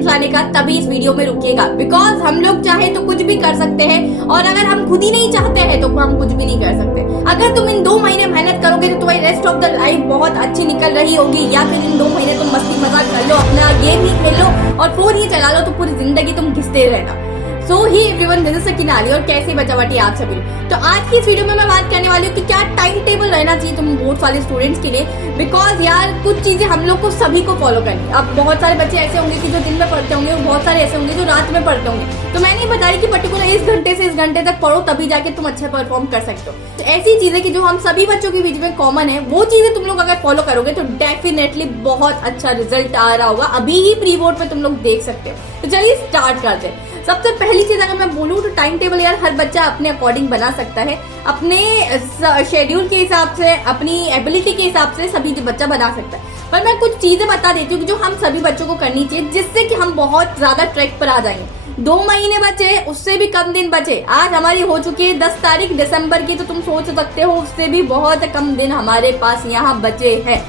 Confidence लाने का, तभी इस वीडियो में रुकिएगा। बिकॉज हम लोग चाहे तो कुछ भी कर सकते हैं, और अगर हम खुद ही नहीं चाहते हैं तो हम कुछ भी नहीं कर सकते। अगर तुम इन 2 महीने मेहनत करोगे तो तुम्हारी रेस्ट ऑफ द लाइफ बहुत अच्छी निकल रही होगी, या फिर इन 2 महीने तुम मस्ती मजाक कर लो, अपना गेम ही खेल लो और फोन ही चला लो, तो पूरी जिंदगी तुम घिसते रहना। सो ही एवरीवन, दिस इज सकीनाली और कैसे बचावटी आप सभी। तो आज की इस वीडियो में मैं बात करने वाली हूँ कि क्या टाइम टेबल रहना चाहिए तुम बोर्ड वाले स्टूडेंट्स के लिए। बिकॉज यार कुछ चीजें हम लोग को सभी को फॉलो करनी। अब बहुत सारे बच्चे ऐसे होंगे कि जो दिन में पढ़ते होंगे, और बहुत सारे ऐसे होंगे जो रात में पढ़ते होंगे। तो मैं नहीं बता रही कि पर्टिकुलर इस घंटे से इस घंटे तक पढ़ो तभी जाके तुम अच्छा परफॉर्म कर सकते हो। तो ऐसी चीजें कि जो हम सभी बच्चों के बीच में कॉमन है, वो चीजें तुम लोग अगर फॉलो करोगे तो डेफिनेटली बहुत अच्छा रिजल्ट आ रहा होगा। अभी ही प्री बोर्ड पे तुम लोग देख सकते हो। तो चलिए स्टार्ट करते हैं। सबसे पहली चीज अगर मैं बोलूं तो टाइम टेबल यार हर बच्चा अपने अकॉर्डिंग बना सकता है, अपने शेड्यूल के हिसाब से, अपनी एबिलिटी के हिसाब से सभी बच्चा बना सकता है। पर मैं कुछ चीजें बता देती हूँ जो हम सभी बच्चों को करनी चाहिए, जिससे कि हम बहुत ज्यादा ट्रैक पर आ जाएंगे। 2 महीने बचे, उससे भी कम दिन बचे। आज हमारी हो चुकी है 10 तारीख दिसंबर की, तो तुम सोच सकते हो उससे भी बहुत कम दिन हमारे पास यहाँ बचे हैं।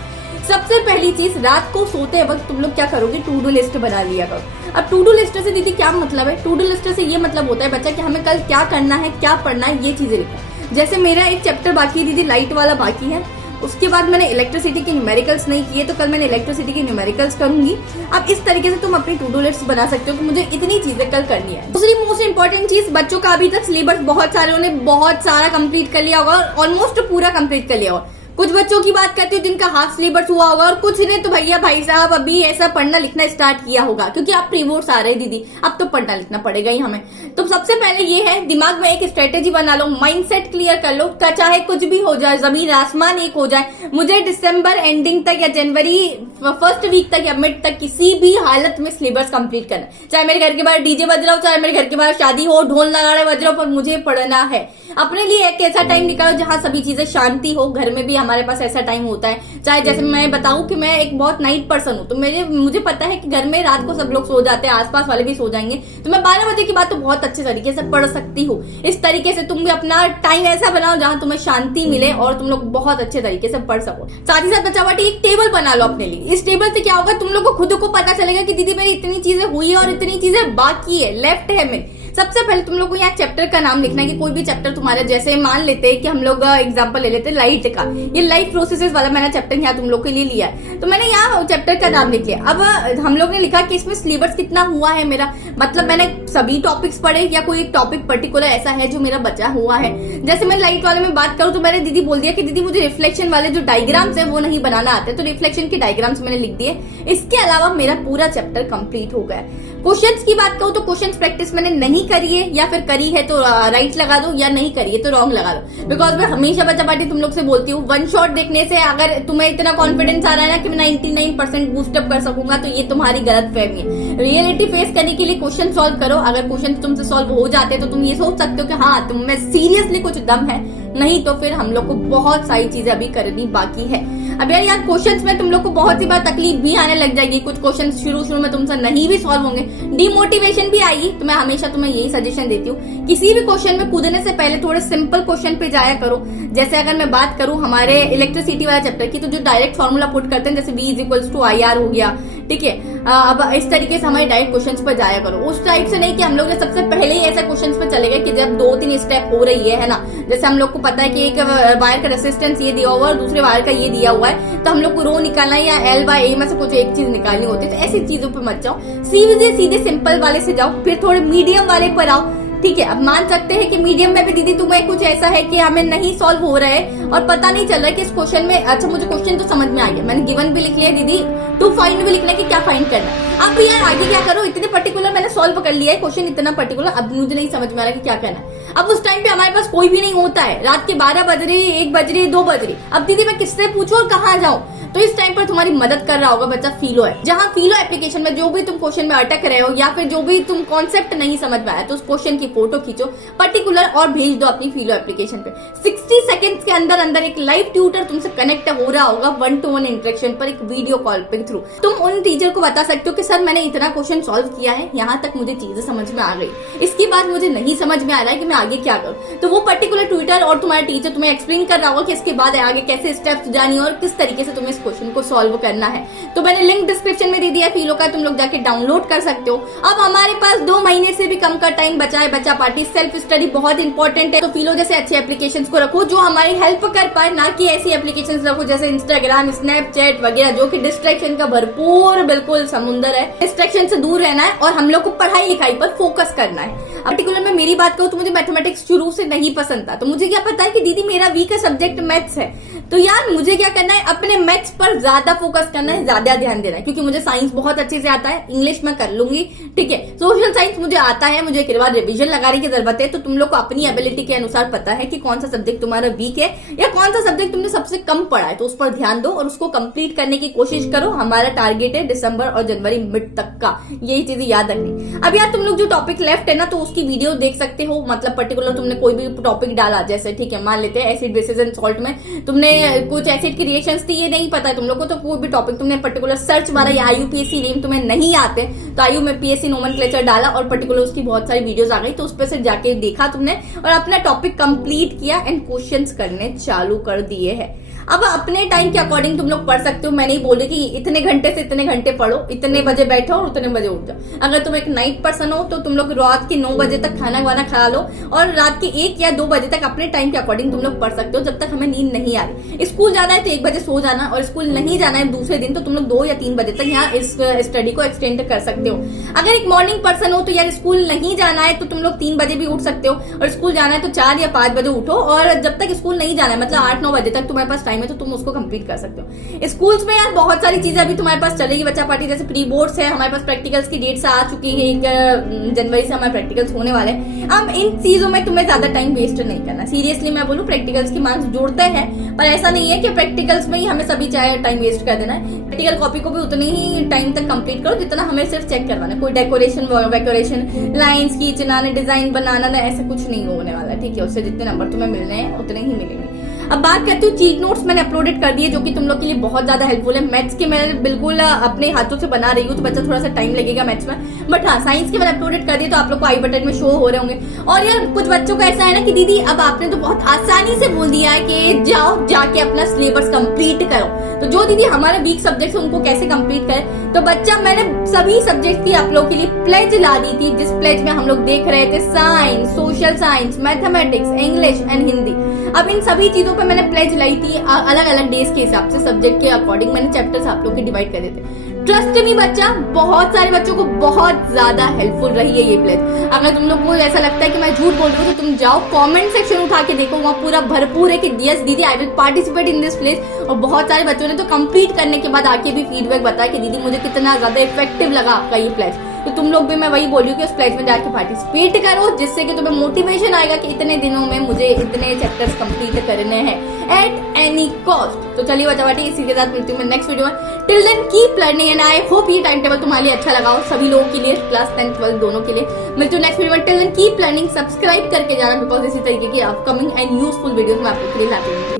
सबसे पहली चीज, रात को सोते वक्त तुम लोग क्या करोगे, टू डू लिस्ट बना लिया करो। अब टू डू लिस्ट से दीदी क्या मतलब है? टू डू लिस्ट से ये मतलब होता है बच्चा कि हमें कल क्या करना है, क्या पढ़ना है, ये चीजें लिखो। जैसे मेरा एक चैप्टर बाकी है दीदी, लाइट वाला बाकी है। उसके बाद मैंने इलेक्ट्रिसिटी के न्यूमेरिकल्स नहीं किए, तो कल मैंने इलेक्ट्रिसिटी के न्यूमेरिकल्स करूंगी। अब इस तरीके से तुम अपनी टू डू लिस्ट बना सकते हो कि मुझे इतनी चीजें कल करनी है। दूसरी मोस्ट इंपॉर्टेंट चीज, बच्चों का अभी तक सिलेबस बहुत सारा कंप्लीट कर लिया होगा, ऑलमोस्ट पूरा कंप्लीट कर लिया होगा। कुछ बच्चों की बात करती हूँ जिनका हाफ सिलेबस हुआ होगा, और कुछ ने तो भैया भाई साहब अभी ऐसा पढ़ना लिखना स्टार्ट किया होगा, क्योंकि अब प्री बोर्ड्स आ रहे हैं दीदी, अब तो पढ़ना लिखना पड़ेगा ही हमें। तो सबसे पहले ये है, दिमाग में एक स्ट्रेटेजी बना लो, माइंडसेट क्लियर कर लो, चाहे कुछ भी हो जाए, जमीन आसमान एक हो जाए, मुझे दिसंबर एंडिंग तक या जनवरी फर्स्ट वीक तक या मिड तक किसी भी हालत में सिलेबस कंप्लीट करना है। चाहे मेरे घर के बाहर डीजे बज रहा हो, चाहे मेरे घर के बाहर शादी हो, ढोल नगाड़े बज रहा हो, पर मुझे पढ़ना है। अपने लिए एक ऐसा टाइम निकालो जहां सभी चीजें शांति हो। घर में भी हमारे पास ऐसा टाइम होता है। चाहे जैसे मैं बताऊं कि मैं एक बहुत नाइट पर्सन हूं, तो मुझे पता है कि घर में रात को सब लोग सो जाते हैं, आसपास वाले भी सो जाएंगे, तो मैं 12 बजे के बाद तो बहुत अच्छे तरीके से पढ़ सकती हूँ। इस तरीके से तुम भी अपना टाइम ऐसा बनाओ जहां तुम्हें शांति मिले और तुम लोग बहुत अच्छे तरीके से पढ़ सको। साथ ही साथ बच्चावाटी एक टेबल बना लो अपने लिए। इस टेबल से क्या होगा, तुम लोग को खुद को पता चलेगा कि दीदी मेरी इतनी चीजें हुई है और इतनी चीजें बाकी है, लेफ्ट है मेरी। सबसे पहले तुम लोग को यहाँ चैप्टर का नाम लिखना है कि कोई भी चैप्टर तुम्हारा, जैसे मान लेते हैं कि हम लोग एग्जांपल ले लेते हैं लाइट का, ये लाइट प्रोसेसेस वाला मैंने चैप्टर यहाँ तुम लोग के लिए लिया है, तो मैंने यहाँ चैप्टर का नाम लिख लिया। अब हम लोग ने लिखा कि इसमें सिलेबस कितना हुआ है मेरा, मतलब मैंने सभी टॉपिक्स पढ़े या कोई एक टॉपिक पर्टिकुलर ऐसा है जो मेरा बचा हुआ है। जैसे मैं लाइट वाले में बात करूँ तो मैंने दीदी बोल दिया कि दीदी मुझे रिफ्लेक्शन वाले जो डायग्राम्स है वो नहीं बनाना आते, तो रिफ्लेक्शन के डायग्राम्स मैंने लिख दिए। इसके अलावा मेरा पूरा चैप्टर कंप्लीट हो गया। क्वेश्चंस की बात करूँ तो क्वेश्चंस प्रैक्टिस मैंने नहीं करी है, या फिर करी है तो राइट लगा दो, या नहीं करी है तो रॉन्ग लगा दो। बिकॉज मैं हमेशा बच्चावाटी तुम लोग से बोलती हूँ, वन शॉट देखने से अगर तुम्हें इतना कॉन्फिडेंस आ रहा है ना कि मैं 99% बूस्टअप कर सकूंगा, तो ये तुम्हारी गलत फहमी है। रियलिटी फेस करने के लिए क्वेश्चन सॉल्व करो। अगर क्वेश्चन तुमसे सॉल्व हो जाते तो तुम ये सोच सकते हो कि हाँ तुम में सीरियसली कुछ दम है, नहीं तो फिर हम लोग को बहुत सारी चीजें अभी करनी बाकी है। अब यार क्वेश्चंस में तुम लोग को बहुत सी बार तकलीफ भी आने लग जाएगी, कुछ क्वेश्चन शुरू में तुमसे नहीं भी सॉल्व होंगे, डिमोटिवेशन भी आएगी। तो मैं हमेशा तुम्हें यही सजेशन देती हूँ, किसी भी क्वेश्चन में कूदने से पहले थोड़े सिंपल क्वेश्चन पे जाया करो। जैसे अगर मैं बात करूं हमारे इलेक्ट्रिसिटी वाला चैप्टर की, तो जो डायरेक्ट फॉर्मूला पुट करते हैं, जैसे V = IR हो गया, ठीक है। अब इस तरीके से हमारे डायरेक्ट क्वेश्चंस पर जाया करो। उस टाइप से नहीं कि हम लोग सबसे पहले ही ऐसे क्वेश्चंस पे चले गए कि जब 2-3 स्टेप हो रही है ना। जैसे हम लोग को पता है कि एक वायर का रेसिस्टेंस ये दिया हुआ है और दूसरे वायर का ये दिया हुआ है, तो हम लोग को रो निकालना है या L/A में से कुछ एक चीज निकालनी होती है। तो ऐसी चीजों पे मत जाओ, सीधे सिंपल वाले से जाओ, फिर थोड़े मीडियम वाले पर आओ, ठीक है। अब मान सकते हैं कि मीडियम में भी दीदी तुम्हें कुछ ऐसा है कि हमें नहीं सॉल्व हो रहा है और पता नहीं चल रहा है कि इस क्वेश्चन में, अच्छा मुझे क्वेश्चन तो समझ में आ गया, मैंने गिवन भी लिख लिया दीदी, टू फाइंड भी लिखना है कि क्या फाइंड करना है। अब यार आगे क्या करो, इतने पर्टिकुलर मैंने सॉल्व कर लिया है क्वेश्चन इतना पर्टिकुलर, अब मुझे नहीं समझ में आ रहा कि क्या करना है। अब उस टाइम पे हमारे पास कोई भी नहीं होता है, रात के 12 बज रही, 1 बज रही, 2 बज रही, अब दीदी मैं किससे पूछूं और कहाँ जाऊं? तो इस टाइम पर तुम्हारी मदद कर रहा होगा बच्चा फीलो है, जहां फीलो एप्लीकेशन में जो भी तुम क्वेश्चन में अटक रहे हो या फिर जो भी तुम कॉन्सेप्ट नहीं समझ में आया, तो उस क्वेश्चन की फोटो खींचो पर्टिकुलर और भेज दो अपनी फीलो एप्लीकेशन पे। 60 सेकंड्स के अंदर अंदर एक लाइव ट्यूटर तुमसे कनेक्ट हो रहा होगा 1-to-1 इंटरेक्शन पर, एक वीडियो कॉल पे थ्रू। तुम उन टीचर को बता सकते हो कि सर मैंने इतना क्वेश्चन सॉल्व किया है, यहाँ तक मुझे चीजें समझ में आ गई, इसके बाद मुझे नहीं समझ में आ रहा है कि मैं आगे क्या करूँ। तो वो पर्टिकुलर ट्यूटर और तुम्हारा टीचर तुम्हें एक्सप्लेन कर रहा होगा कि इसके बाद आगे कैसे स्टेप्स जानी और किस तरीके से तुम्हें क्वेश्चन को सॉल्व करना है। तो मैंने लिंक डिस्क्रिप्शन में दे दिया है फीलो का, तुम लोग जाके डाउनलोड कर सकते हो। अब हमारे पास 2 महीने से भी कम का टाइम बचा है बच्चा पार्टी। सेल्फ स्टडी बहुत इंपॉर्टेंट है, तो फीलो जैसे अच्छे एप्लीकेशंस को रखो जो हमारी हेल्प कर पाए, ना कि ऐसी एप्लीकेशंस रखो जैसे इंस्टाग्राम, स्नैपचैट वगैरह जो कि डिस्ट्रैक्शन का भरपूर बिल्कुल समुंदर है। डिस्ट्रैक्शन से दूर रहना है और हम लोग को पढ़ाई लिखाई पर फोकस करना है। पर्टिकुलर में मेरी बात करूं तो मुझे मैथमेटिक्स शुरू से नहीं पसंद था, तो मुझे क्या पता है कि दीदी मेरा वीक सब्जेक्ट मैथ्स है, तो यार मुझे क्या करना है, अपने मैथ्स पर ज्यादा फोकस करना है, ज्यादा ध्यान देना है, क्योंकि मुझे साइंस बहुत अच्छे से आता है, इंग्लिश में कर लूंगी, ठीक है, सोशल साइंस मुझे आता है, मुझे एक बार रिवीजन लगाने की जरूरत है। तो तुम लोग को अपनी एबिलिटी के अनुसार पता है कि कौन सा सब्जेक्ट तुम्हारा वीक है या कौन सा सब्जेक्ट तुमने सबसे कम पढ़ा है, तो उस पर ध्यान दो और उसको कंप्लीट करने की कोशिश करो। हमारा टारगेट है दिसंबर और जनवरी मिड तक का, यही चीजें याद रखनी। अब यार तुम लोग जो टॉपिक लेफ्ट है ना, तो उसकी वीडियो देख सकते हो, मतलब पर्टिकुलर तुमने कोई भी टॉपिक डाला, जैसे ठीक है मान लेते हैं एसिड बेसिस एंड सॉल्ट में तुमने कुछ एसिड की रिएक्शंस थी, ये नहीं पता है तुम लोग को, तो कोई भी टॉपिक तुमने पर्टिकुलर सर्च मारा या IUPAC नेम तुम्हें नहीं आते तो IUPAC नोमेनक्लेचर डाला और पर्टिकुलर उसकी बहुत सारी वीडियोस आ गई, तो उस पर से जाके देखा तुमने और अपना टॉपिक कंप्लीट किया एंड क्वेश्चंस करने चालू कर दिए हैं। अब अपने टाइम के अकॉर्डिंग तुम लोग पढ़ सकते हो, मैं नहीं बोल रही कि इतने घंटे से इतने घंटे पढ़ो, इतने बजे बैठो और उतने बजे उठ जाओ। अगर तुम एक नाइट पर्सन हो तो तुम लोग रात के 9 बजे तक खाना वाना खा लो और रात के 1 या 2 बजे तक अपने टाइम के अकॉर्डिंग तुम लोग पढ़ सकते हो, जब तक हमें नींद नहीं आ रही। स्कूल जाना है तो 1 बजे सो जाना, और स्कूल नहीं जाना है दूसरे दिन तो तुम लोग 2 या 3 बजे तक यहाँ इस स्टडी को एक्सटेंड कर सकते हो। अगर एक मॉर्निंग पर्सन हो तो यार स्कूल नहीं जाना है तो तुम लोग 3 बजे भी उठ सकते हो, और स्कूल जाना है तो 4 या 5 बजे उठो, और जब तक स्कूल नहीं जाना है मतलब 8-9 बजे तक तुम्हारे पास टाइम है तो तुम उसको कंप्लीट कर सकते हो। स्कूल्स में यार बहुत सारी चीजें अभी तुम्हारे पास चलेगी बच्चा पार्टी, जैसे प्री बोर्ड्स है, हमारे पास प्रैक्टिकल्स की डेट्स आ चुकी है, 1 जनवरी से हमारे प्रैक्टिकल्स होने वाले हैं। अब इन चीजों में तुम्हें ज्यादा टाइम वेस्ट नहीं करना। सीरियसली मैं बोलूं, प्रैक्टिकल्स की मार्क्स जोड़ते हैं, पर ऐसा नहीं है कि प्रैक्टिकल्स में ही हमें सभी चाहे टाइम वेस्ट कर देना है। प्रैक्टिकल कॉपी को भी उतनी ही टाइम तक कंप्लीट करो जितना हमें सिर्फ चेक करवाना है। कोई डेकोरेशन वेकोरेशन लाइन्स खींचना, डिजाइन बनाना ना, ऐसा कुछ नहीं होने वाला, ठीक है। उससे जितने नंबर तुम्हें मिलने हैं उतने ही मिलेंगे। अब बात करती हूँ चीट नोट्स, मैंने अपलोडेड कर दिए जो कि तुम लोग के लिए बहुत ज्यादा हेल्पफुल है। मैथ्स के मैं बिल्कुल अपने हाथों से बना रही हूँ, तो बच्चा थोड़ा सा टाइम लगेगा मैथ्स में, बट हाँ साइंस के मैंने अपलोडेड कर दिए तो आप लोग को आई बटन में शो हो रहे होंगे। और यार कुछ बच्चों का ऐसा है ना कि दीदी अब आपने तो बहुत आसानी से बोल दिया है कि जाओ जाके अपना सिलेबस कंप्लीट करो, तो जो दीदी हमारे वीक सब्जेक्ट है उनको कैसे कंप्लीट करें। तो बच्चा मैंने सभी सब्जेक्ट की आप लोग के लिए प्लेज ला दी थी, जिस प्लेज में हम लोग देख रहे थे science, social science, mathematics, English and Hindi. अब इन सभी चीजों पे मैंने प्लेज लाई थी अलग अलग डेज के हिसाब से, सब्जेक्ट के अकॉर्डिंग मैंने चैप्टर्स आप लोग के डिवाइड कर दिए थे। ट्रस्ट मी बच्चा, बहुत सारे बच्चों को बहुत ज्यादा हेल्पफुल रही है ये प्लेज। अगर तुम लोग को ऐसा लगता है कि मैं झूठ बोल रही हूँ तो तुम जाओ कमेंट सेक्शन उठा के देखो, वहाँ पूरा भरपूर है कि यस दीदी I will participate in this pledge. और बहुत सारे बच्चों ने तो कंप्लीट करने के बाद आके भी फीडबैक बताया कि दीदी मुझे कितना ज्यादा इफेक्टिव लगा आपका ये प्लेज। तो तुम लोग भी मैं वही बोल रही हूँ कि उस प्लेज में जाके पार्टिसिपेट करो, जिससे कि तुम्हें मोटिवेशन आएगा कि इतने दिनों में मुझे इतने चैप्टर्स कंप्लीट करने हैं एट एनी कॉस्ट। तो चलिए बच्चा पार्टी, इसी के साथ मिलती हूँ मैं नेक्स्ट वीडियो में। Till then keep learning and I hope ये टाइम टेबल तुम्हारे लिए अच्छा लगा हो, सभी लोगों के लिए, क्लास 10th 12th दोनों के लिए। मिलती हूँ नेक्स्ट वीडियो में। Till then keep learning, subscribe करके जाना, बिकॉज इसी तरीके की अपकमिंग एंड यूजफुल वीडियोस मैं आप लोग के लिए लाती हूँ।